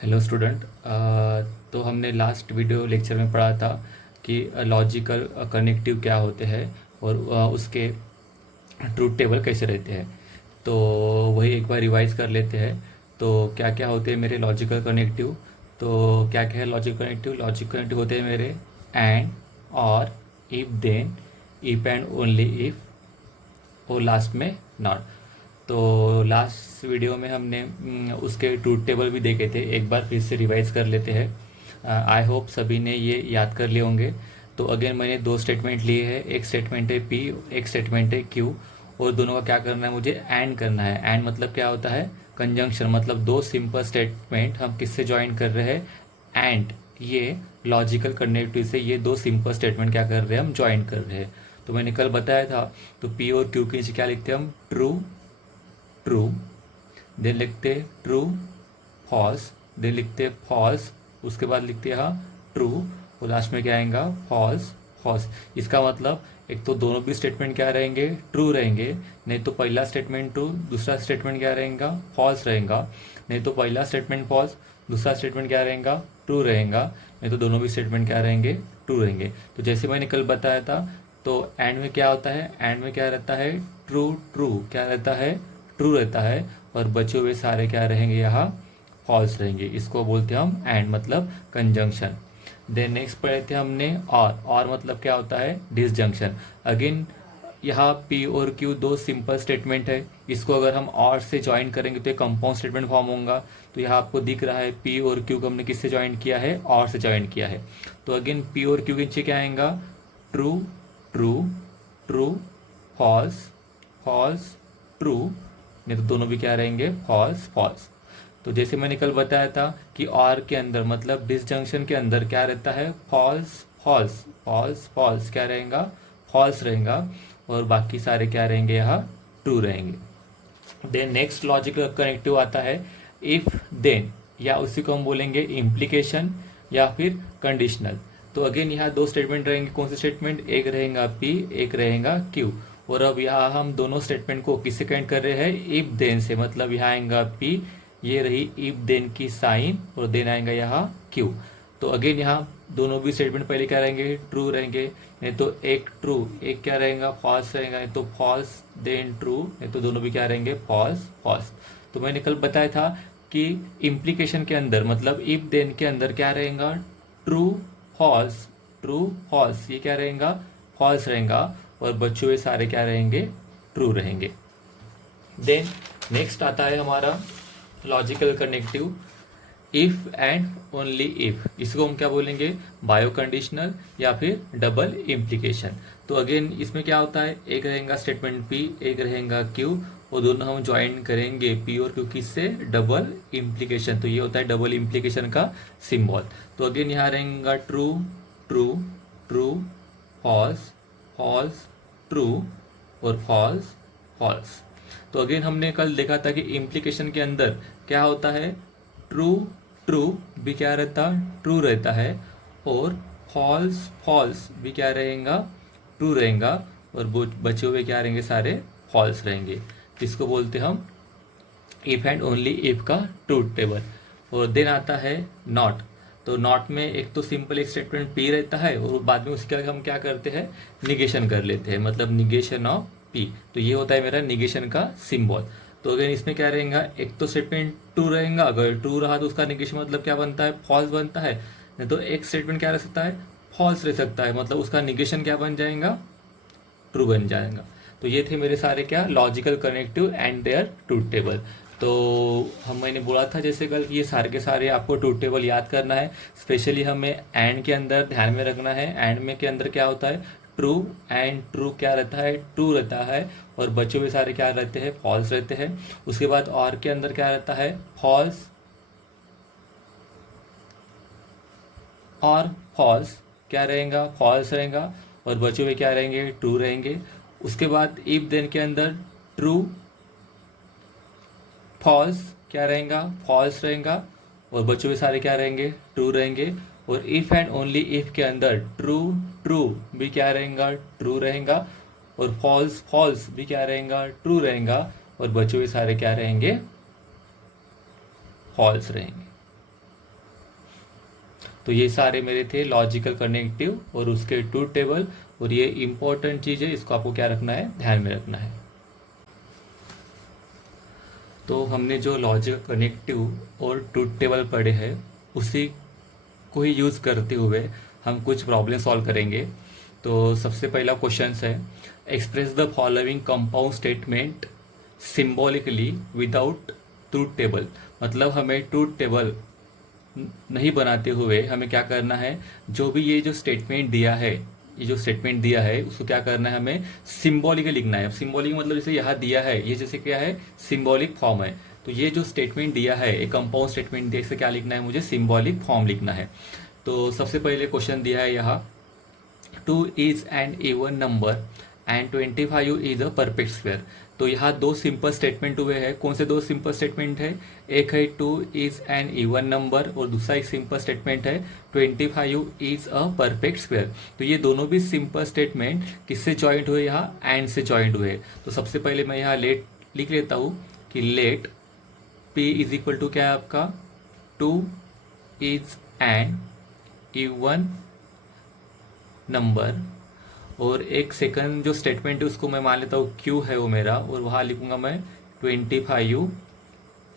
Hello student. तो हमने last video lecture में पढ़ा था कि लॉजिकल कनेक्टिव क्या होते हैं और उसके ट्रूथ टेबल कैसे रहते हैं। तो वही एक बार रिवाइज कर लेते हैं। तो क्या क्या होते हैं मेरे लॉजिकल कनेक्टिव। तो क्या क्या है लॉजिकल कनेक्टिव होते हैं मेरे एंड, और, if then, if and only if, और लास्ट में नॉट। तो लास्ट वीडियो में हमने उसके ट्रूथ टेबल भी देखे थे, एक बार फिर से रिवाइज कर लेते हैं। आई होप सभी ने ये याद कर लिए होंगे। तो अगेन मैंने दो स्टेटमेंट लिए हैं, एक स्टेटमेंट है पी, एक स्टेटमेंट है क्यू, और दोनों का क्या करना है, मुझे एंड करना है। एंड मतलब क्या होता है, कंजंक्शन, मतलब दो सिंपल स्टेटमेंट हम किससे ज्वाइन कर रहे हैं, एंड। ये लॉजिकल कनेक्टिव से ये दो सिंपल स्टेटमेंट क्या कर रहे हैं, हम ज्वाइन कर रहे हैं। तो मैंने कल बताया था। तो पी और क्यू के नीचे क्या लिखते हैं हम, ट्रू ट्रू, देन लिखते ट्रू फॉल्स, देन लिखते फॉल्स, उसके बाद लिखते यहाँ ट्रू, और लास्ट में क्या आएगा, फॉल्स फॉल्स। इसका मतलब एक तो दोनों भी स्टेटमेंट क्या रहेंगे, ट्रू रहेंगे। नहीं तो पहला स्टेटमेंट ट्रू, दूसरा स्टेटमेंट क्या रहेगा, फॉल्स रहेगा। नहीं तो पहला स्टेटमेंट फॉल्स, दूसरा स्टेटमेंट क्या रहेगा, ट्रू रहेगा। नहीं तो दोनों भी स्टेटमेंट क्या रहेंगे, ट्रू रहेंगे। तो जैसे मैंने कल बताया था, तो एंड में क्या होता है, एंड में क्या रहता है, ट्रू ट्रू क्या रहता है, ट्रू रहता है। और बचे हुए सारे क्या रहेंगे, यहाँ फॉल्स रहेंगे। इसको बोलते हैं हम एंड, मतलब कंजंक्शन। देन नेक्स्ट पढ़े थे हमने और मतलब क्या होता है, डिसजंक्शन। अगेन यहाँ पी और क्यू दो सिंपल स्टेटमेंट है, इसको अगर हम और से ज्वाइन करेंगे तो एक कंपाउंड स्टेटमेंट फॉर्म होगा। तो यहाँ आपको दिख रहा है पी और क्यू को हमने किससे ज्वाइन किया है, और से ज्वाइन किया है। तो अगेन पी और क्यू के नीचे क्या आएगा, true true true, false false true. नहीं तो दोनों भी क्या रहेंगे, फॉल्स फॉल्स। तो जैसे मैंने कल बताया था कि और के अंदर मतलब डिसजंक्शन के अंदर क्या रहता है, फॉल्स फॉल्स फॉल्स फॉल्स क्या रहेगा, फॉल्स रहेगा। और बाकी सारे क्या रहेंगे, यहाँ ट्रू रहेंगे। देन नेक्स्ट लॉजिकल कनेक्टिव आता है इफ देन, या उसी को हम बोलेंगे इम्प्लीकेशन या फिर कंडीशनल। तो अगेन यहाँ दो स्टेटमेंट रहेंगे, कौन से स्टेटमेंट, एक रहेगा पी, एक रहेगा क्यू। और अब यहाँ हम दोनों स्टेटमेंट को किससे कनेक्ट कर रहे हैं, इफ देन से। मतलब यहाँ आएगा पी, ये रही इफ देन की साइन, और देन आएगा यहाँ क्यू। तो अगेन यहाँ दोनों भी स्टेटमेंट पहले क्या रहेंगे, ट्रू रहेंगे। नहीं तो एक ट्रू, एक क्या रहेगा, फॉल्स रहेगा। नहीं तो फॉल्स देन ट्रू, नहीं तो दोनों भी क्या रहेंगे, फॉल्स फॉल्स। तो मैंने कल बताया था कि इम्प्लीकेशन के अंदर मतलब इफ देन के अंदर क्या रहेगा, ट्रू फॉल्स ट्रू फॉल्स, ये क्या रहेगा, फॉल्स रहेगा। और बचे हुए सारे क्या रहेंगे, ट्रू रहेंगे। देन नेक्स्ट आता है हमारा logical connective if and only if. इसको हम क्या बोलेंगे, बायो कंडीशनल या फिर डबल इम्प्लीकेशन। तो अगेन इसमें क्या होता है, एक रहेगा स्टेटमेंट पी, एक रहेगा क्यू, और दोनों हम ज्वाइन करेंगे पी और क्यू किससे, डबल इम्प्लीकेशन। तो ये होता है डबल इम्प्लीकेशन का सिंबल। तो अगेन यहाँ रहेगा true true true, false false true, और फॉल्स फॉल्स। तो अगेन हमने कल देखा था कि इम्प्लीकेशन के अंदर क्या होता है, ट्रू ट्रू भी क्या रहता, ट्रू रहता है। और फॉल्स फॉल्स भी क्या रहेगा, ट्रू रहेगा। और बचे हुए क्या रहेंगे, सारे फॉल्स रहेंगे। जिसको बोलते हम इफ एंड ओनली इफ का ट्रूथ टेबल। और देन आता है नॉट। तो नॉट में एक तो सिंपल एक स्टेटमेंट पी रहता है, और बाद में उसके हम क्या करते हैं, निगेशन कर लेते हैं, मतलब निगेशन ऑफ पी। तो ये होता है मेरा निगेशन का सिंबल। तो अगर इसमें क्या रहेगा, एक तो स्टेटमेंट ट्रू रहेगा, अगर ट्रू रहा तो उसका निगेशन मतलब क्या बनता है, फॉल्स बनता है। नहीं तो एक स्टेटमेंट क्या रह सकता है, फॉल्स रह सकता है, मतलब उसका निगेशन क्या बन जाएगा, ट्रू बन जाएगा। तो ये थे मेरे सारे क्या, logical connective and their truth table. तो मैंने बोला था जैसे कल कि ये सारे के सारे आपको ट्रूथ टेबल याद करना है। स्पेशली हमें एंड के अंदर ध्यान में रखना है। एंड में के अंदर क्या होता है, ट्रू, एंड ट्रू क्या रहता है, ट्रू रहता है। और बचे हुए सारे क्या रहते हैं, फॉल्स रहते हैं। उसके बाद और के अंदर क्या रहता है, फॉल्स और फॉल्स क्या रहेगा, फॉल्स रहेगा। और बचे हुए क्या रहेंगे, ट्रू रहेंगे। उसके बाद इफ देन के अंदर ट्रू फॉल्स क्या रहेगा, फॉल्स रहेगा। और बचे हुए सारे क्या रहेंगे, ट्रू रहेंगे। और इफ एंड ओनली इफ के अंदर ट्रू ट्रू भी क्या रहेगा, ट्रू रहेगा। और फॉल्स फॉल्स भी क्या रहेगा, ट्रू रहेगा। और बचे हुए सारे क्या रहेंगे, फॉल्स रहेंगे। तो ये सारे मेरे थे लॉजिकल कनेक्टिव और उसके ट्रूथ टेबल। और ये इंपॉर्टेंट चीज़ है, इसको आपको क्या रखना है, ध्यान में रखना है। तो हमने जो लॉजिकल कनेक्टिव और ट्रूथ टेबल पढ़े हैं उसी को ही यूज़ करते हुए हम कुछ प्रॉब्लम सॉल्व करेंगे। तो सबसे पहला क्वेश्चन है, express the following compound statement symbolically without truth table. मतलब हमें ट्रूथ टेबल नहीं बनाते हुए हमें क्या करना है, जो भी ये जो स्टेटमेंट दिया है, ये जो स्टेटमेंट दिया है उसको क्या करना है, हमें सिंबॉलिक लिखना है। सिंबॉलिक मतलब जैसे यहाँ दिया है, ये जैसे क्या है, सिंबॉलिक फॉर्म है। तो ये जो स्टेटमेंट दिया है, एक कंपाउंड स्टेटमेंट दिया, इसे क्या लिखना है, मुझे सिंबॉलिक फॉर्म लिखना है। तो सबसे पहले क्वेश्चन दिया है यहाँ, 2 is an even number and 25 is a perfect square. तो यहाँ दो सिंपल स्टेटमेंट हुए हैं। कौन से दो सिंपल स्टेटमेंट है, एक है 2 इज एन इवन नंबर और दूसरा एक सिंपल स्टेटमेंट है 25 इज अ परफेक्ट स्क्वायर। तो ये दोनों भी सिंपल स्टेटमेंट किससे जॉइंट हुए, यहाँ एंड से जॉइंट हुए। तो सबसे पहले मैं यहाँ लेट लिख लेता हूँ कि let p is equal to क्या है आपका, 2 इज एन इवन नंबर, और एक सेकंड जो स्टेटमेंट है उसको मैं मान लेता हूँ क्यू है वो मेरा, और वहाँ लिखूंगा मैं 25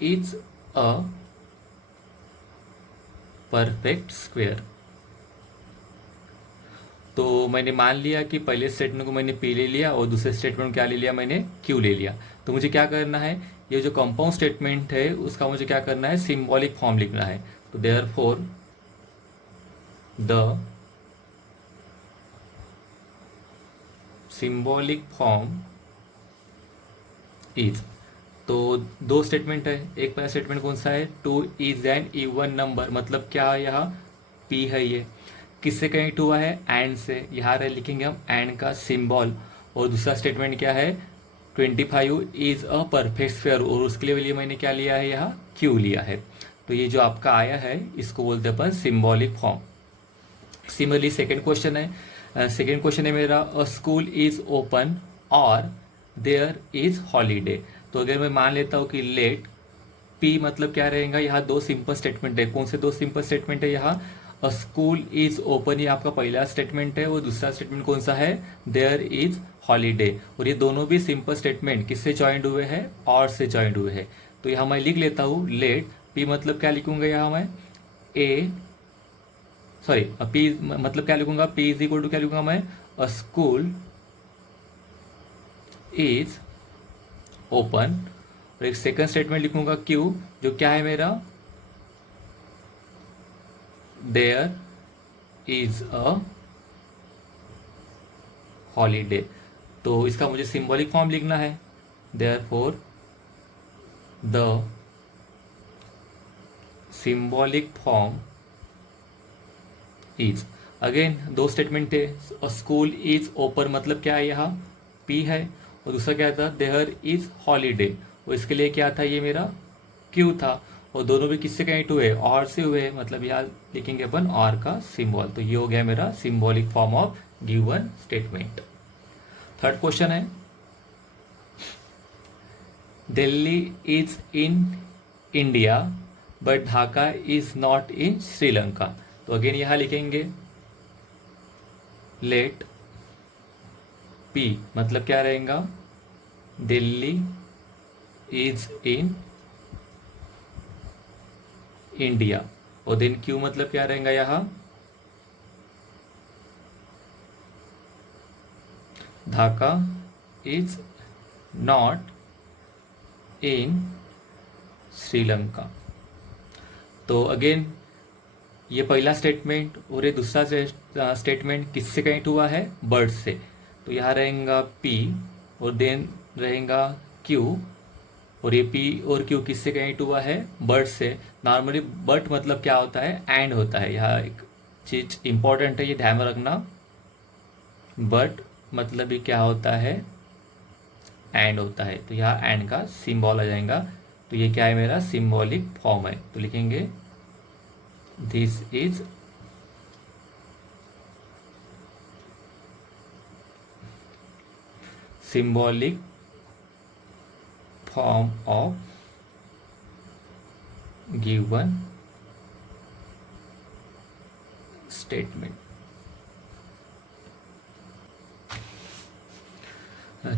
इज अ परफेक्ट स्क्वायर। तो मैंने मान लिया कि पहले स्टेटमेंट को मैंने पी ले लिया और दूसरे स्टेटमेंट को क्या ले लिया, मैंने क्यू ले लिया। तो मुझे क्या करना है, ये जो कंपाउंड स्टेटमेंट है उसका मुझे क्या करना है, सिंबॉलिक फॉर्म लिखना है। तो therefore the symbolic form is, तो दो स्टेटमेंट है। एक पहला स्टेटमेंट कौन सा है, 2 इज एन इवन नंबर, मतलब क्या है, यहाँ p है, ये किससे कनेक्ट हुआ है, एंड से, यहाँ लिखेंगे हम एंड का सिंबल। और दूसरा स्टेटमेंट क्या है, 25 इज अ परफेक्ट स्क्वायर, और उसके लिए मैंने क्या लिया है, यहाँ q लिया है। तो ये जो आपका आया है इसको बोलते हैं अपन symbolic form. Similarly second question है, सेकेंड क्वेश्चन है मेरा, अ स्कूल इज ओपन और देयर इज हॉलीडे। तो अगर मैं मान लेता हूँ कि लेट पी मतलब क्या रहेगा, यहाँ दो सिंपल स्टेटमेंट है। कौन से दो सिंपल स्टेटमेंट है, यहाँ अ स्कूल इज ओपन, ये आपका पहला स्टेटमेंट है, और दूसरा स्टेटमेंट कौन सा है, देयर इज हॉलीडे। और ये दोनों भी सिंपल स्टेटमेंट किससे ज्वाइंट हुए हैं, और से ज्वाइंट हुए हैं। तो यहाँ मैं लिख लेता हूँ लेट पी मतलब क्या लिखूंगा, यहाँ मैं ए सॉरी पी मतलब क्या लिखूंगा, पी इज इक्वल टू क्या लिखूंगा मैं, अ स्कूल इज ओपन, और एक सेकंड स्टेटमेंट लिखूंगा क्यू, जो क्या है मेरा, देयर इज अ हॉलीडे। तो इसका मुझे सिंबॉलिक फॉर्म लिखना है, therefore the symbolic form is, again दो स्टेटमेंट थे, स्कूल इज ओपन मतलब क्या है, यहाँ पी है, और दूसरा क्या था, देयर इज हॉलीडे, और इसके लिए क्या था, ये मेरा क्यू था। और दोनों भी किससे कनेक्ट हुए, और से हुए, मतलब यहाँ लिखेंगे अपन और का सिंबल। तो ये हो गया मेरा symbolic form of given statement. Third question है, Delhi is in India but Dhaka is not in Sri Lanka. तो अगेन यहाँ लिखेंगे लेट पी मतलब क्या रहेगा, दिल्ली इज इन इंडिया, और देन क्यू मतलब क्या रहेगा, यहाँ Dhaka is not in Sri Lanka. तो अगेन ये पहला स्टेटमेंट और ये दूसरा स्टेटमेंट किससे कनेक्ट हुआ है, बर्ड से। तो यहाँ रहेगा पी और देन रहेगा क्यू, और ये पी और क्यू किससे कनेक्ट हुआ है, बर्ड से। नॉर्मली बट मतलब क्या होता है, एंड होता है। यहाँ एक चीज इंपॉर्टेंट है, ये ध्यान में रखना, बट मतलब ये क्या होता है, एंड होता है। तो यहाँ एंड का सिंबल आ जाएगा। तो ये क्या है, मेरा सिंबॉलिक फॉर्म है। तो लिखेंगे this is symbolic form of given statement.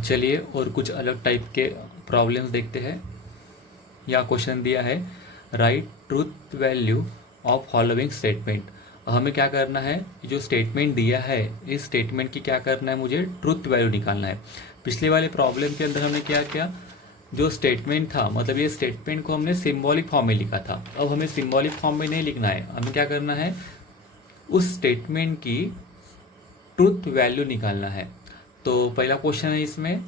चलिए और कुछ अलग टाइप के प्रॉब्लम्स देखते हैं। या क्वेश्चन दिया है right truth value of following statement. हमें क्या करना है, जो स्टेटमेंट दिया है इस स्टेटमेंट की क्या करना है, मुझे ट्रूथ वैल्यू निकालना है। पिछले वाले प्रॉब्लम के अंदर हमने क्या किया, जो स्टेटमेंट था मतलब ये स्टेटमेंट को हमने सिंबॉलिक फॉर्म में लिखा था। अब हमें सिंबॉलिक फॉर्म में नहीं लिखना है, हमें क्या करना है, उस स्टेटमेंट की ट्रूथ वैल्यू निकालना है। तो पहला क्वेश्चन है इसमें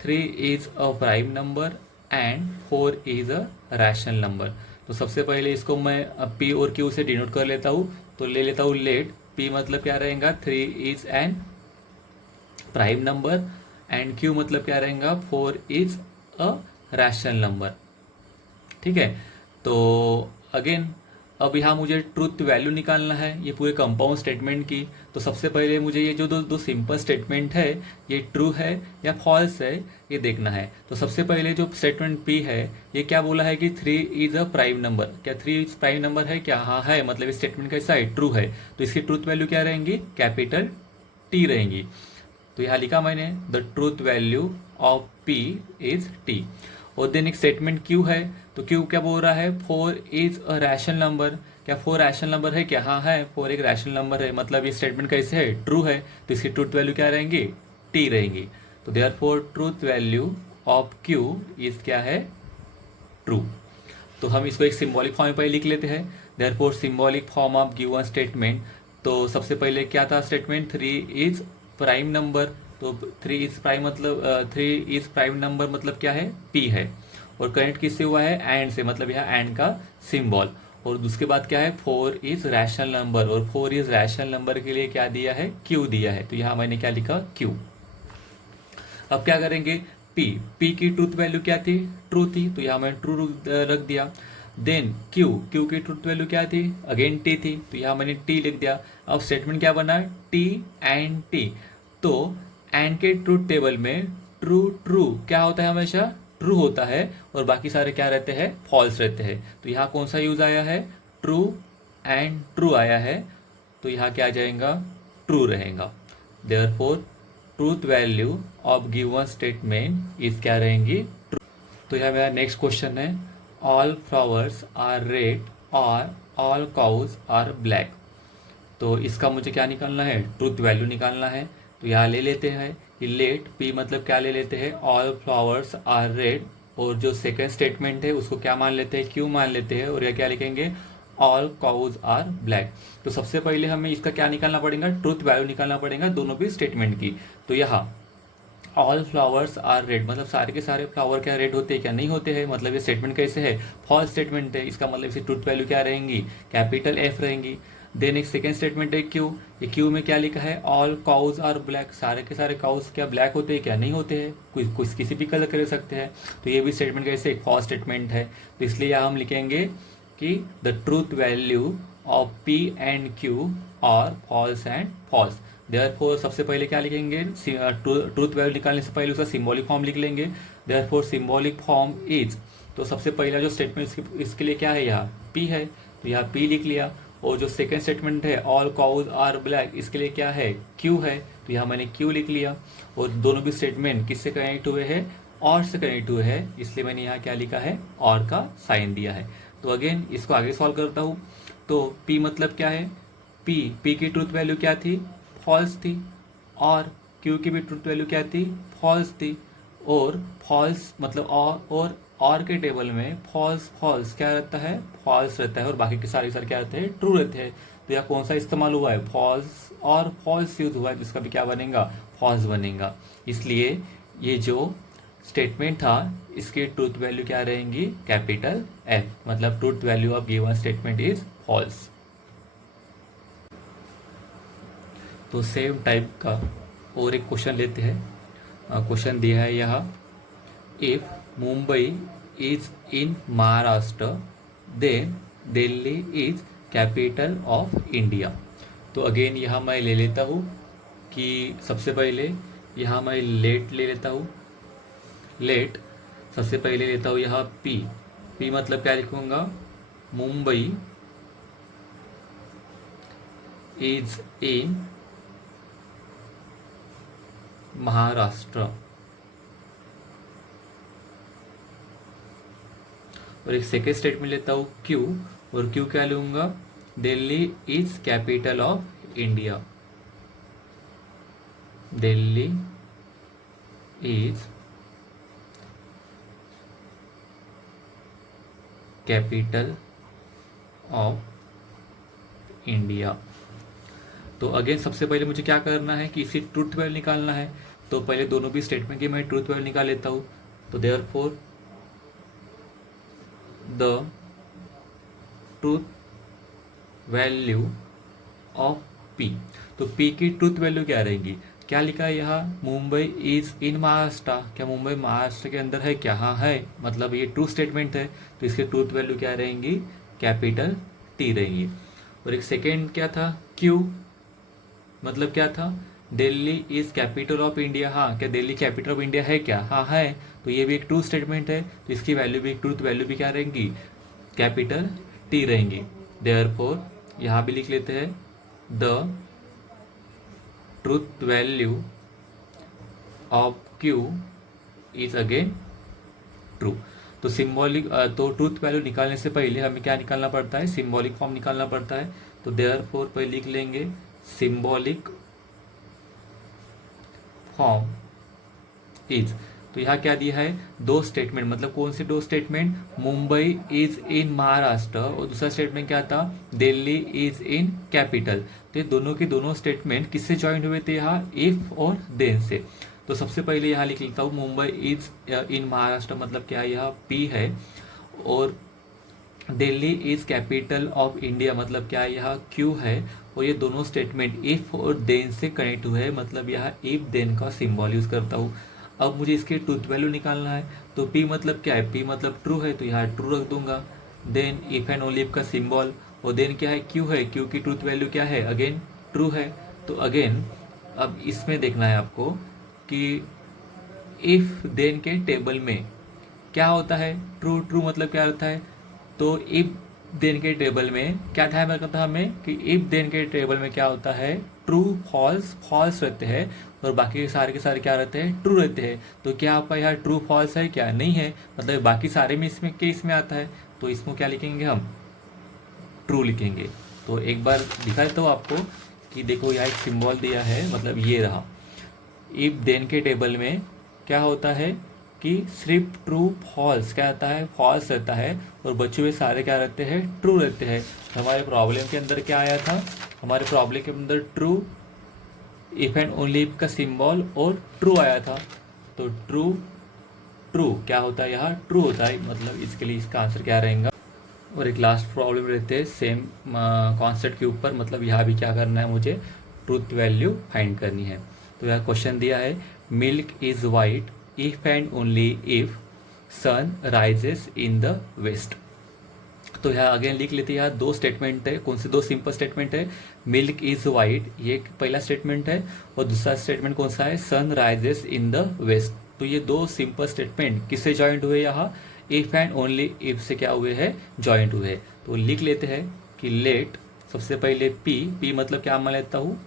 3 is a prime number and 4 is a rational number. तो सबसे पहले इसको मैं पी और क्यू से डिनोट कर लेता हूँ। तो ले लेता हूँ लेट पी मतलब क्या रहेगा, 3 is an prime number and Q मतलब क्या रहेगा, 4 इज अ रैशनल नंबर। ठीक है। तो अगेन अब यहाँ मुझे ट्रूथ वैल्यू निकालना है ये पूरे कंपाउंड स्टेटमेंट की। तो सबसे पहले मुझे ये जो दो सिंपल स्टेटमेंट है ये ट्रू है या फॉल्स है ये देखना है। तो सबसे पहले जो स्टेटमेंट पी है ये क्या बोला है कि 3 इज अ प्राइम नंबर। क्या 3 इज प्राइम नंबर है क्या, हाँ है, मतलब इस स्टेटमेंट कैसा है, ट्रू है। तो इसकी ट्रूथ वैल्यू क्या रहेंगी, कैपिटल टी रहेंगी। तो यहाँ लिखा मैंने the truth value of P is T. और देन एक स्टेटमेंट क्यू है, तो क्यू क्या बोल रहा है, 4 इज अ रैशनल नंबर। क्या 4 रैशनल नंबर है क्या, हाँ है, 4 एक रैशनल नंबर है, मतलब ये स्टेटमेंट कैसे है, ट्रू है। तो इसकी ट्रूथ वैल्यू क्या रहेंगी, टी रहेंगी। तो therefore truth value of Q is क्या है, ट्रू। तो हम इसको एक सिंबॉलिक फॉर्म में पहले लिख लेते हैं। Therefore symbolic form of given statement. तो सबसे पहले क्या था स्टेटमेंट, 3 इज प्राइम नंबर। तो 3 इज प्राइम मतलब 3 इज प्राइम नंबर मतलब क्या है, पी है। और कनेक्ट किससे हुआ है, एंड से, मतलब यहाँ एंड का सिंबल। और उसके बाद क्या है, 4 इज रैशनल नंबर, और 4 इज रैशनल नंबर के लिए क्या दिया है, क्यू दिया है। तो यहाँ मैंने क्या लिखा, क्यू। अब क्या करेंगे, पी पी की ट्रूथ वैल्यू क्या थी, ट्रू थी, तो यहाँ मैंने ट्रू रख दिया। देन क्यू क्यू की ट्रूथ वैल्यू क्या थी, अगेन टी थी, तो यहाँ मैंने टी लिख दिया। अब स्टेटमेंट क्या बना, टी एंड टी। तो एंड के ट्रूथ टेबल में ट्रू ट्रू क्या होता है, हमेशा ट्रू होता है, और बाकी सारे क्या रहते हैं, फॉल्स रहते हैं। तो यहाँ कौन सा यूज आया है, ट्रू एंड ट्रू आया है। तो यहाँ क्या आ जाएगा, ट्रू रहेगा। Therefore truth value of given statement is क्या रहेंगी, ट्रू। तो यह मेरा नेक्स्ट क्वेश्चन है, ऑल फ्लावर्स आर रेड और ऑल काउज आर ब्लैक। तो इसका मुझे क्या निकालना है, ट्रूथ वैल्यू निकालना है। तो यहाँ ले लेते हैं कि लेट पी मतलब क्या ले लेते हैं, ऑल फ्लावर्स आर रेड, और जो सेकेंड स्टेटमेंट है उसको क्या मान लेते हैं, क्यू मान लेते हैं, और यह क्या लिखेंगे, ऑल काउज आर ब्लैक। तो सबसे पहले हमें इसका क्या निकालना पड़ेगा, ट्रूथ वैल्यू निकालना पड़ेगा दोनों भी स्टेटमेंट की। तो यहाँ ऑल फ्लावर्स आर रेड मतलब सारे के सारे फ्लावर क्या रेड होते हैं क्या, नहीं होते हैं, मतलब ये स्टेटमेंट कैसे है, फॉल्स स्टेटमेंट है। इसका मतलब इसकी ट्रूथ वैल्यू क्या रहेंगी, कैपिटल एफ रहेंगी। देन एक सेकेंड स्टेटमेंट है क्यू, ये क्यू में क्या लिखा है, ऑल काउज आर ब्लैक, सारे के सारे काउज क्या ब्लैक होते हैं क्या, नहीं होते हैं, कुछ किसी भी कलर कर सकते हैं। तो ये भी स्टेटमेंट कैसे एक फॉल्स स्टेटमेंट है। तो इसलिए यहाँ हम लिखेंगे कि the truth value of P and Q are false and false. Therefore सबसे पहले क्या लिखेंगे, ट्रूथ वैल्यू निकालने से पहले उसका सिंबॉलिक फॉर्म लिख लेंगे। देयरफॉर सिंबॉलिक फॉर्म इज, तो सबसे पहला जो स्टेटमेंट इसके लिए क्या है, यहाँ पी है, तो यहाँ पी लिख लिया। और जो सेकंड स्टेटमेंट है ऑल काउज आर ब्लैक, इसके लिए क्या है, क्यू है, तो यहाँ मैंने क्यू लिख लिया। और दोनों भी स्टेटमेंट किससे कनेक्ट हुए हैं, और से कनेक्ट हुए हैं, इसलिए मैंने यहाँ क्या लिखा है, और का साइन दिया है। तो अगेन इसको आगे सॉल्व करता हूँ। तो P मतलब क्या है, P की ट्रूथ वैल्यू क्या थी, फॉल्स थी, और Q की भी ट्रूथ वैल्यू क्या थी, फॉल्स थी। और फॉल्स मतलब और के टेबल में फॉल्स फॉल्स क्या रहता है, फॉल्स रहता है, और बाकी के सारे क्या रहते हैं, ट्रू रहते हैं। तो यहाँ कौन सा इस्तेमाल हुआ है, फॉल्स और फॉल्स यूज हुआ है, जिसका भी क्या बनेगा, फॉल्स बनेगा। इसलिए ये जो स्टेटमेंट था इसकी ट्रूथ वैल्यू क्या रहेंगी, कैपिटल एफ, मतलब truth value of given statement is false. तो सेम टाइप का और एक क्वेश्चन लेते हैं। क्वेश्चन दिया है यहाँ, if Mumbai is in Maharashtra then Delhi is capital of India. तो अगेन यहाँ मैं ले लेता हूँ कि सबसे पहले यहाँ मैं लेट ले लेता हूँ, लेट सबसे पहले लेता हूँ यहाँ पी मतलब क्या लिखूंगा, मुंबई इज इन महाराष्ट्र। और एक सेकेंड स्टेटमेंट लेता हूँ क्यू, और क्यू क्या लूंगा, Delhi is capital of India. Delhi is capital of India. तो अगेन सबसे पहले मुझे क्या करना है कि इसी ट्रूथ वैल्यू निकालना है। तो पहले दोनों भी स्टेटमेंट की मैं ट्रूथ वैल्यू निकाल लेता हूँ। तो therefore the truth value of P, तो पी की ट्रूथ वैल्यू क्या रहेगी, क्या लिखा है यहाँ, मुंबई इज इन महाराष्ट्र, क्या मुंबई महाराष्ट्र के अंदर है क्या, हाँ है, मतलब ये ट्रू स्टेटमेंट है, तो इसके ट्रूथ वैल्यू क्या रहेंगी, कैपिटल टी रहेंगी। और एक सेकेंड क्या था क्यू, मतलब क्या था, Delhi is capital of India, हाँ क्या दिल्ली कैपिटल ऑफ इंडिया है क्या, हाँ है, तो ये भी एक ट्रू स्टेटमेंट है, तो इसकी वैल्यू भी, ट्रूथ वैल्यू भी क्या रहेंगी, कैपिटल टी रहेंगी। देयरफॉर यहाँ भी लिख लेते हैं the truth value of Q is again true. तो सिंबॉलिक, तो ट्रूथ वैल्यू निकालने से पहले हमें क्या निकालना पड़ता है, सिंबॉलिक फॉर्म निकालना पड़ता है। तो देयरफॉर पहले लिख लेंगे सिंबॉलिक फॉर्म इज, तो यहाँ क्या दिया है, दो स्टेटमेंट, मतलब कौन से दो statement, Mumbai is in Maharashtra और दूसरा स्टेटमेंट क्या था, दिल्ली इज इन कैपिटल। तो ये दोनों के दोनों स्टेटमेंट किससे ज्वाइन हुए थे, यहाँ इफ और देन से। तो सबसे पहले यहाँ लिख लेता हूँ मुंबई इज इन महाराष्ट्र, मतलब क्या यहाँ पी है, और Delhi is capital of India, मतलब क्या यहाँ क्यू है, और ये दोनों स्टेटमेंट इफ और देन से कनेक्ट हुए हैं, मतलब यहाँ इफ देन का सिंबल यूज करता हूँ। अब मुझे इसके ट्रूथ वैल्यू निकालना है, तो पी मतलब क्या है, पी मतलब ट्रू है, तो यहाँ ट्रू रख दूंगा। Then if and only if का सिंबल, और देन क्या है, क्यू है, क्यू की ट्रूथ वैल्यू क्या है, अगेन ट्रू है। तो अगेन अब इसमें देखना है आपको कि इफ देन के टेबल में क्या होता है, ट्रू, ट्रू मतलब क्या होता है, तो इफ देन के टेबल में क्या ध्यान रखना था हमें कि इफ देन के टेबल में क्या होता है, ट्रू फॉल्स, फॉल्स रहते हैं, और बाकी के सारे क्या रहते हैं, ट्रू रहते हैं। तो क्या आपका यहाँ ट्रू फॉल्स है क्या, नहीं है, मतलब बाकी सारे में इसमें केस में आता है, तो इसमें क्या लिखेंगे हम, ट्रू लिखेंगे। तो एक बार दिखा देता हूँ आपको कि देखो यहाँ एक सिंबल दिया है, मतलब ये रहा, इफ देन के टेबल में क्या होता है कि सिर्फ ट्रू फॉल्स क्या रहता है, फॉल्स रहता है, और बचे हुए सारे क्या रहते हैं, ट्रू रहते हैं। तो हमारे प्रॉब्लम के अंदर क्या आया था, हमारे प्रॉब्लम के अंदर true, if and only if का सिंबल और ट्रू आया था। तो ट्रू, ट्रू क्या होता है यहाँ, ट्रू होता है, मतलब इसके लिए इसका आंसर क्या रहेगा। और एक लास्ट प्रॉब्लम रहते हैं सेम कॉन्सेप्ट के ऊपर, मतलब यहाँ भी क्या करना है, मुझे ट्रूथ वैल्यू फाइंड करनी है। तो यहाँ क्वेश्चन दिया है milk is white if and only if sun rises in the west. तो यहाँ अगेन लिख लेते हैं, यहाँ दो स्टेटमेंट है, कौन से दो सिंपल स्टेटमेंट है, मिल्क इज वाइट ये पहला स्टेटमेंट है, और दूसरा स्टेटमेंट कौन सा है, sun rises in the west. तो ये दो सिंपल स्टेटमेंट किससे जॉइंट हुए, यहाँ इफ एंड ओनली इफ से क्या हुए हैं, जॉइंट हुए। तो लिख लेते हैं कि लेट, सबसे पहले पी, पी मतलब क्या मान लेता हूँ,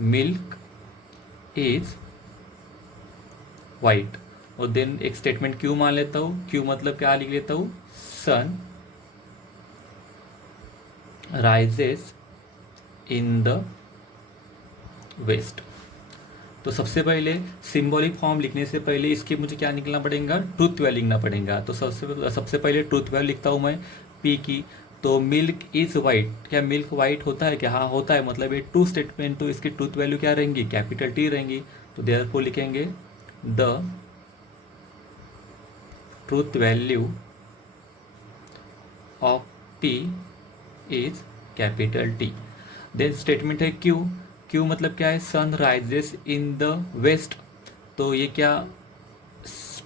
मिल्क इज वाइट, और देन एक स्टेटमेंट क्यू मान लेता हूँ, क्यू मतलब क्या लिख लेता हूँ, sun rises in the west. तो सबसे पहले सिंबॉलिक फॉर्म लिखने से पहले इसके मुझे क्या निकलना पड़ेगा, ट्रूथ वैल्यू लिखना पड़ेगा। तो सबसे पहले ट्रूथ वैल्यू लिखता हूँ मैं पी की। तो मिल्क इज वाइट, क्या मिल्क वाइट होता है क्या, हाँ होता है, मतलब ये ट्रू स्टेटमेंट, तो इसकी ट्रूथ वैल्यू क्या रहेंगी, कैपिटल टी रहेंगी। तो देयरफॉर लिखेंगे the truth value of P is capital T. Then statement है क्यू, क्यू मतलब क्या है, sun rises in the west. तो ये क्या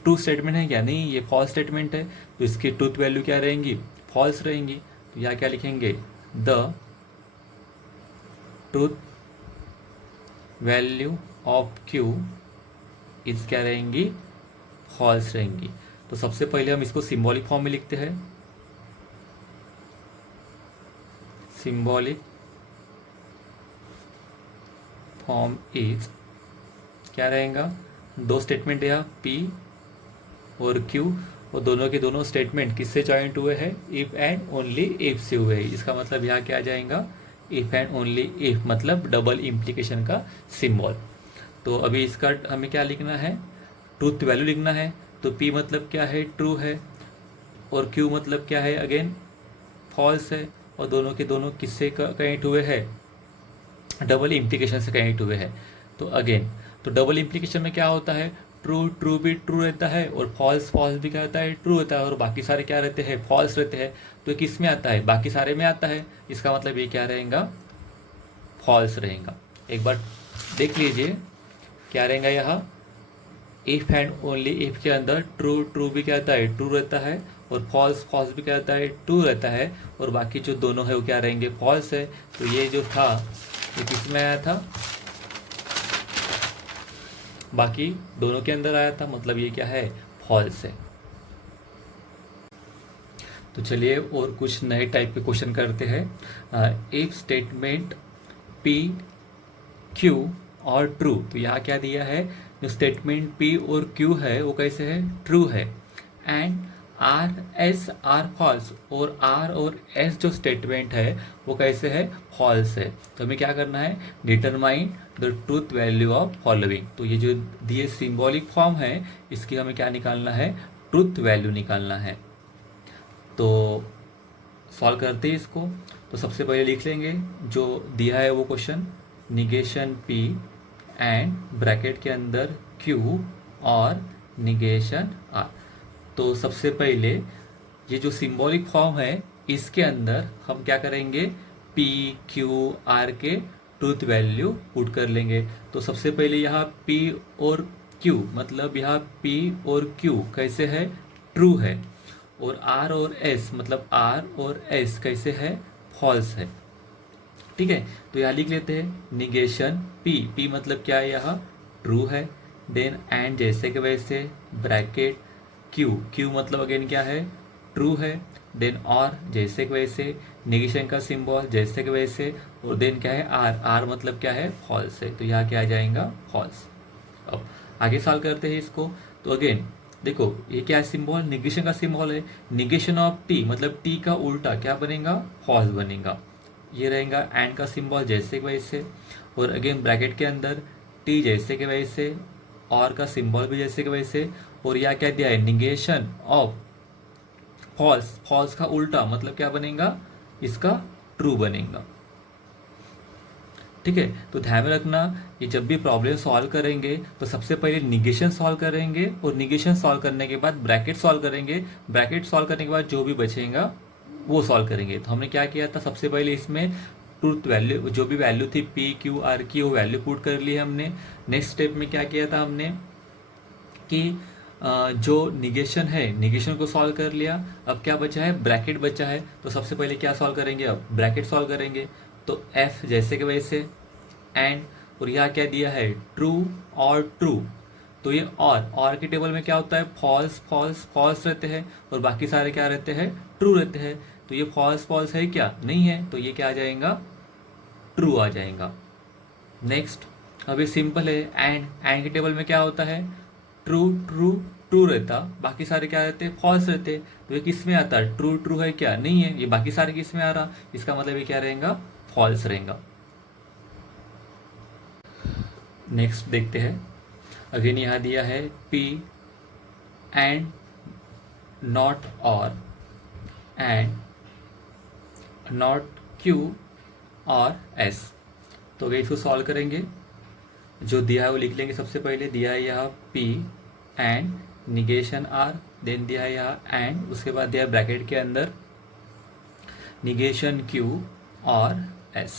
ट्रू स्टेटमेंट है क्या, नहीं ये फॉल्स स्टेटमेंट है, तो इसकी ट्रूथ वैल्यू क्या रहेंगी, फॉल्स रहेंगी। तो यहाँ क्या लिखेंगे, the truth value of Q is क्या रहेंगी, फॉल्स रहेंगी। तो सबसे पहले हम इसको सिंबॉलिक फॉर्म में लिखते हैं, सिंबॉलिक फॉर्म इज, क्या रहेगा, दो स्टेटमेंट है यहाँ P और Q, और दोनों के दोनों स्टेटमेंट किससे जॉइंट हुए हैं, इफ एंड ओनली इफ से हुए हैं। इसका मतलब यहाँ क्या आ जाएगा, इफ एंड ओनली इफ, मतलब डबल इम्प्लीकेशन का सिंबल। तो अभी इसका हमें क्या लिखना है, ट्रूथ वैल्यू लिखना है। तो P मतलब क्या है, ट्रू है, और Q मतलब क्या है, अगेन फॉल्स है, और दोनों के दोनों किससे कनेक्ट हुए हैं, डबल इम्प्लीकेशन से कनेक्ट हुए हैं। तो अगेन, तो डबल इम्प्लीकेशन में क्या होता है, ट्रू ट्रू भी ट्रू रहता है, और फॉल्स फॉल्स भी क्या रहता है, ट्रू रहता है, और बाकी सारे क्या रहते हैं, फॉल्स रहते हैं। तो ये किस में आता है, बाकी सारे में आता है। इसका मतलब ये क्या रहेगा, फॉल्स रहेगा। एक बार देख लीजिए क्या रहेगा यहाँ, इफ एंड ओनली इफ के अंदर ट्रू ट्रू भी क्या रहता है, ट्रू रहता है, और फॉल्स फॉल्स भी क्या रहता है, ट्रू रहता है, और बाकी जो दोनों है वो क्या रहेंगे, फॉल्स है। तो ये जो था ये किस में आया था, बाकी दोनों के अंदर आया था, मतलब ये क्या है, फॉल्स है। तो चलिए और कुछ नए टाइप के क्वेश्चन करते हैं। इफ स्टेटमेंट P Q और ट्रू, तो यहाँ क्या दिया है, जो स्टेटमेंट P और Q है वो कैसे है, ट्रू है, and R S are false, और R और S जो स्टेटमेंट है वो कैसे है, फॉल्स है। तो हमें क्या करना है, determine the truth value of following. तो ये जो दिए सिंबॉलिक फॉर्म है इसकी हमें क्या निकालना है, ट्रूथ वैल्यू निकालना है। तो सॉल्व करते हैं इसको। तो सबसे पहले लिख लेंगे जो दिया है वो question, negation P and bracket के अंदर Q और निगेशन R। तो सबसे पहले ये जो सिंबॉलिक फॉर्म है इसके अंदर हम क्या करेंगे, P Q R के ट्रूथ वैल्यू पुट कर लेंगे। तो सबसे पहले यहाँ P और Q, मतलब यहाँ P और Q कैसे है, ट्रू है, और R और S मतलब R और S कैसे है, फॉल्स है। ठीक है, तो यहाँ लिख लेते हैं निगेशन P, P मतलब क्या है यहाँ, ट्रू है, देन एंड जैसे कि वैसे ब्रैकेट Q, Q मतलब अगेन क्या है, ट्रू है, देन और जैसे कि वैसे निगेशन का सिंबल जैसे कि वैसे, और देन क्या है, R, R मतलब क्या है, फॉल्स है। तो यहाँ क्या आ जाएगा, फॉल्स। अब आगे सॉल्व करते हैं इसको। तो अगेन देखो ये क्या है, सिंबल निगेशन का सिंबल है, निगेशन ऑफ T मतलब T का उल्टा क्या बनेगा, फॉल्स बनेगा। ये रहेगा एंड का सिंबल जैसे कि वैसे, और अगेन ब्रैकेट के अंदर T जैसे कि वैसे, और का सिंबल भी जैसे कि वैसे, और यह क्या दिया है, निगेशन ऑफ फॉल्स, फॉल्स का उल्टा मतलब क्या बनेगा, इसका ट्रू बनेगा। ठीक है, तो ध्यान में रखना ये जब भी प्रॉब्लम सॉल्व करेंगे तो सबसे पहले निगेशन सॉल्व करेंगे, और निगेशन सॉल्व करने के बाद ब्रैकेट सॉल्व करेंगे, ब्रैकेट सॉल्व करने के बाद जो भी बचेगा वो सॉल्व करेंगे। तो हमने क्या किया था, सबसे पहले इसमें ट्रूथ वैल्यू जो भी वैल्यू थी P Q R की वो वैल्यू पुट कर ली हमने। नेक्स्ट स्टेप में क्या किया था हमने कि जो निगेशन है निगेशन को सॉल्व कर लिया। अब क्या बचा है, ब्रैकेट बचा है। तो सबसे पहले क्या सॉल्व करेंगे, अब ब्रैकेट सॉल्व करेंगे। तो F जैसे कि वैसे एंड, और यहाँ क्या दिया है, ट्रू और ट्रू। तो ये और के टेबल में क्या होता है, फॉल्स फॉल्स फॉल्स रहते हैं, और बाकी सारे क्या रहते हैं, ट्रू रहते हैं। तो ये फॉल्स फॉल्स है क्या, नहीं है, तो ये क्या आ जाएगा, ट्रू आ जाएगा। नेक्स्ट अभी सिंपल है, एंड के टेबल में क्या होता है, ट्रू ट्रू ट्रू रहता, बाकी सारे क्या रहते हैं, फॉल्स रहते। तो ये किस में आता है, ट्रू ट्रू है क्या, नहीं है, ये बाकी सारे किस में आ रहा, इसका मतलब ये क्या रहेगा, फॉल्स रहेगा। नेक्स्ट देखते हैं, अगेन यहाँ दिया है P एंड नॉट और एंड नॉट Q और S। तो अगर इसको सॉल्व करेंगे, जो दिया है वो लिख लेंगे। सबसे पहले दिया है यहाँ P and negation R, then दिया है यहाँ एंड, उसके बाद दिया है ब्रैकेट के अंदर निगेशन Q और S।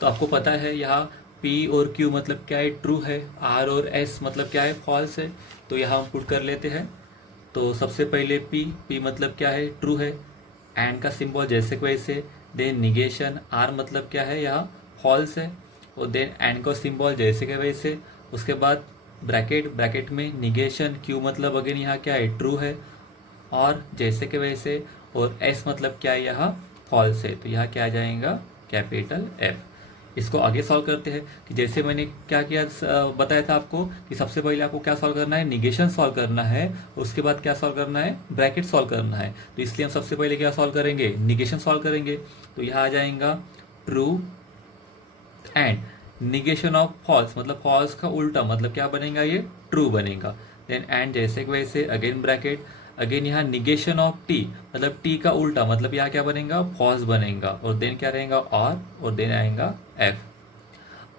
तो आपको पता है यहाँ P और Q मतलब क्या है, ट्रू है, R और S मतलब क्या है, फॉल्स है। तो यहाँ हम पुट कर लेते हैं। तो सबसे पहले P मतलब क्या है, ट्रू है, एंड का सिंबल जैसे कि वैसे, देन निगेशन R मतलब क्या है, यहाँ फॉल्स है, और देन एंड का सिंबल जैसे कि वैसे, उसके बाद ब्रैकेट में निगेशन Q मतलब अगेन यहाँ क्या है, ट्रू है, और जैसे कि वैसे, और S मतलब क्या है, यहाँ फॉल्स है। तो यहाँ क्या आ जाएगा, कैपिटल F। इसको आगे सॉल्व करते हैं कि जैसे मैंने क्या किया बताया था आपको कि सबसे पहले आपको क्या सॉल्व करना है, निगेशन सॉल्व करना है, उसके बाद क्या सॉल्व करना है, ब्रैकेट सॉल्व करना है। तो इसलिए हम सबसे पहले क्या सॉल्व करेंगे, निगेशन सॉल्व करेंगे। तो यहाँ आ जाएगा true and negation of false, मतलब फॉल्स का उल्टा मतलब क्या बनेगा, ये ट्रू बनेगा। देन एंड जैसे कि वैसे अगेन ब्रैकेट, अगेन यहाँ निगेशन ऑफ टी मतलब टी का उल्टा मतलब यहाँ क्या बनेगा, फॉल्स बनेगा। और देन क्या रहेगा, और देन आएगा एफ।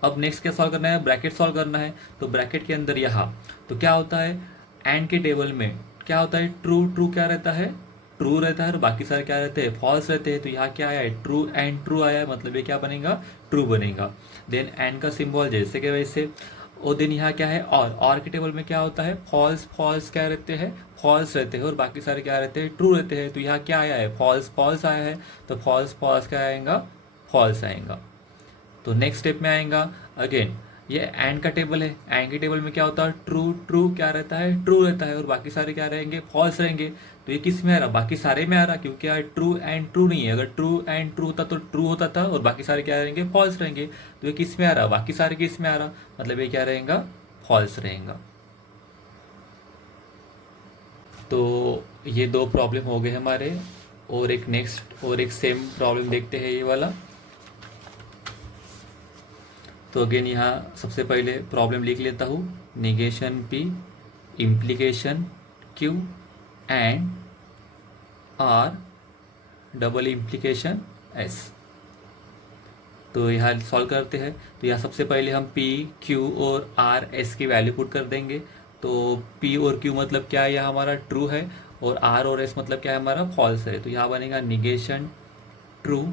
अब नेक्स्ट क्या सॉल्व करना है, ब्रैकेट सॉल्व करना है। तो ब्रैकेट के अंदर यहाँ तो क्या होता है, एंड के टेबल में क्या होता है, ट्रू ट्रू क्या रहता है, ट्रू रहता है, और बाकी सारे क्या रहते हैं, फॉल्स रहते हैं। तो यहाँ क्या आया है, ट्रू एंड ट्रू आया है, मतलब ये क्या बनेगा, ट्रू बनेगा। देन एंड का सिंबल जैसे कि वैसे। और देन यहाँ क्या है, और के टेबल में क्या होता है, फॉल्स फॉल्स क्या रहते हैं, फॉल्स रहते हैं, और बाकी सारे क्या रहते हैं, ट्रू रहते हैं। तो यहाँ क्या आया है, फॉल्स फॉल्स आया है, तो फॉल्स फॉल्स क्या आएगा, फॉल्स आएगा। तो नेक्स्ट स्टेप में आएगा अगेन, ये एंड का टेबल है, एंड के टेबल में क्या होता है, ट्रू ट्रू क्या रहता है, ट्रू रहता है, और बाकी सारे क्या रहेंगे, फॉल्स रहेंगे। तो ये किस में आ रहा, बाकी सारे में आ रहा, क्योंकि यार ट्रू एंड ट्रू नहीं है। अगर ट्रू एंड ट्रू होता तो ट्रू होता था, और बाकी सारे क्या रहेंगे, फॉल्स रहेंगे। तो ये किस में आ रहा, बाकी सारे किस में आ रहा, मतलब ये क्या रहेगा, फॉल्स रहेगा। तो ये दो प्रॉब्लम हो गए हमारे, और एक नेक्स्ट और एक सेम प्रॉब्लम देखते हैं, ये वाला। तो अगेन यहाँ सबसे पहले प्रॉब्लम लिख लेता हूँ, negation P implication Q and R double implication S. तो यहाँ सॉल्व करते हैं। तो यहाँ सबसे पहले हम पी क्यू और आर एस की वैल्यू पुट कर देंगे। तो पी और क्यू मतलब क्या है, यह हमारा ट्रू है, और आर और एस मतलब क्या है, हमारा फॉल्स है। तो यहाँ बनेगा negation true,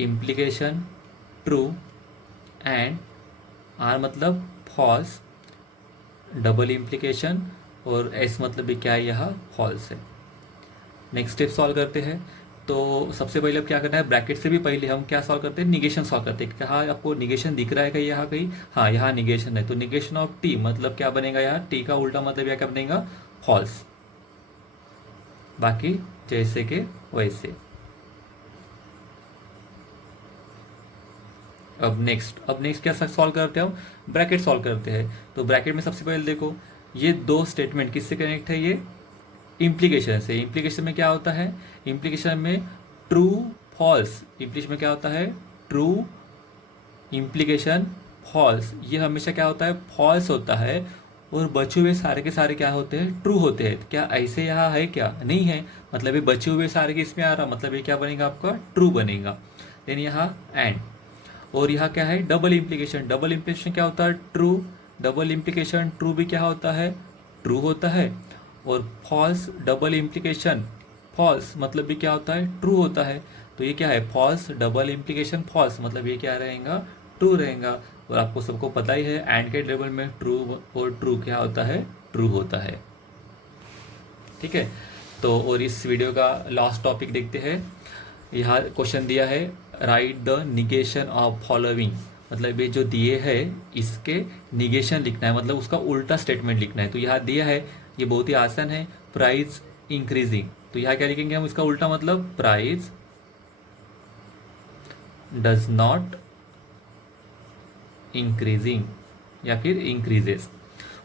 implication true and R मतलब फॉल्स, डबल इम्प्लीकेशन, और एस मतलब भी क्या है, यह फॉल्स है। नेक्स्ट स्टेप सॉल्व करते हैं। तो सबसे पहले अब क्या करना है, ब्रैकेट से भी पहले हम क्या सॉल्व करते हैं, निगेशन सॉल्व करते हैं। कहाँ आपको निगेशन दिख रहा है कहीं, यहाँ कहीं, हाँ यहाँ निगेशन है। तो निगेशन ऑफ टी मतलब क्या बनेगा, यहाँ टी का उल्टा मतलब यह क्या बनेगा, फॉल्स। बाकी जैसे के वैसे। अब नेक्स्ट क्या सॉल्व करते हैं हम, ब्रैकेट सॉल्व करते हैं। तो ब्रैकेट में सबसे पहले देखो, ये दो स्टेटमेंट किससे कनेक्ट है, ये इम्प्लीकेशन से। इम्प्लीकेशन में क्या होता है, इम्प्लीकेशन में ट्रू फॉल्स, इम्प्लीकेशन में क्या होता है, ट्रू इम्प्लीकेशन फॉल्स, ये हमेशा क्या होता है, फॉल्स होता है, और बचे हुए सारे के सारे क्या होते हैं, ट्रू होते हैं। क्या ऐसे यहाँ है, क्या नहीं है, मतलब ये बचे हुए सारे के इसमें आ रहा, मतलब ये क्या बनेगा, आपका ट्रू बनेगा। देन यहाँ एंड, और यहाँ क्या है, डबल इम्प्लीकेशन। डबल इम्प्लीकेशन क्या होता है, ट्रू, डबल इम्प्लीकेशन ट्रू भी क्या होता है, ट्रू होता है, और फॉल्स डबल इम्प्लीकेशन फॉल्स मतलब भी क्या होता है, ट्रू होता है। तो ये क्या है, फॉल्स डबल इम्प्लीकेशन फॉल्स मतलब ये क्या रहेगा, ट्रू रहेगा। और आपको सबको पता ही है एंड के टेबल में ट्रू और ट्रू क्या होता है, ट्रू होता है। ठीक है। तो और इस वीडियो का लास्ट टॉपिक देखते हैं। यहाँ क्वेश्चन दिया है, right the negation of following, मतलब ये जो दिए है इसके निगेशन लिखना है, मतलब उसका उल्टा स्टेटमेंट लिखना है। तो यहाँ दिया है, ये बहुत ही आसान है, प्राइस इंक्रीजिंग। तो यहाँ क्या लिखेंगे हम, इसका उल्टा मतलब प्राइस डज नॉट इंक्रीजिंग या फिर इंक्रीजेस।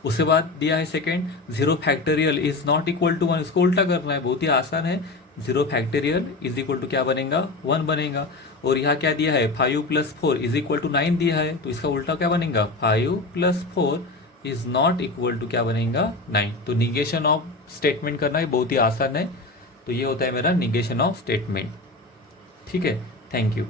उसके बाद दिया है second, 0 factorial is not equal to 1, इसको उल्टा करना है, बहुत ही आसान है। 0 फैक्टोरियल इज इक्वल टू क्या बनेगा, 1 बनेगा। और यहाँ क्या दिया है, 5 + 4 इज इक्वल टू 9 दिया है, तो इसका उल्टा क्या बनेगा, 5 + 4 इज नॉट इक्वल टू क्या बनेगा, 9। तो निगेशन ऑफ स्टेटमेंट करना है, बहुत ही आसान है। तो ये होता है मेरा निगेशन ऑफ स्टेटमेंट। ठीक है, थैंक यू।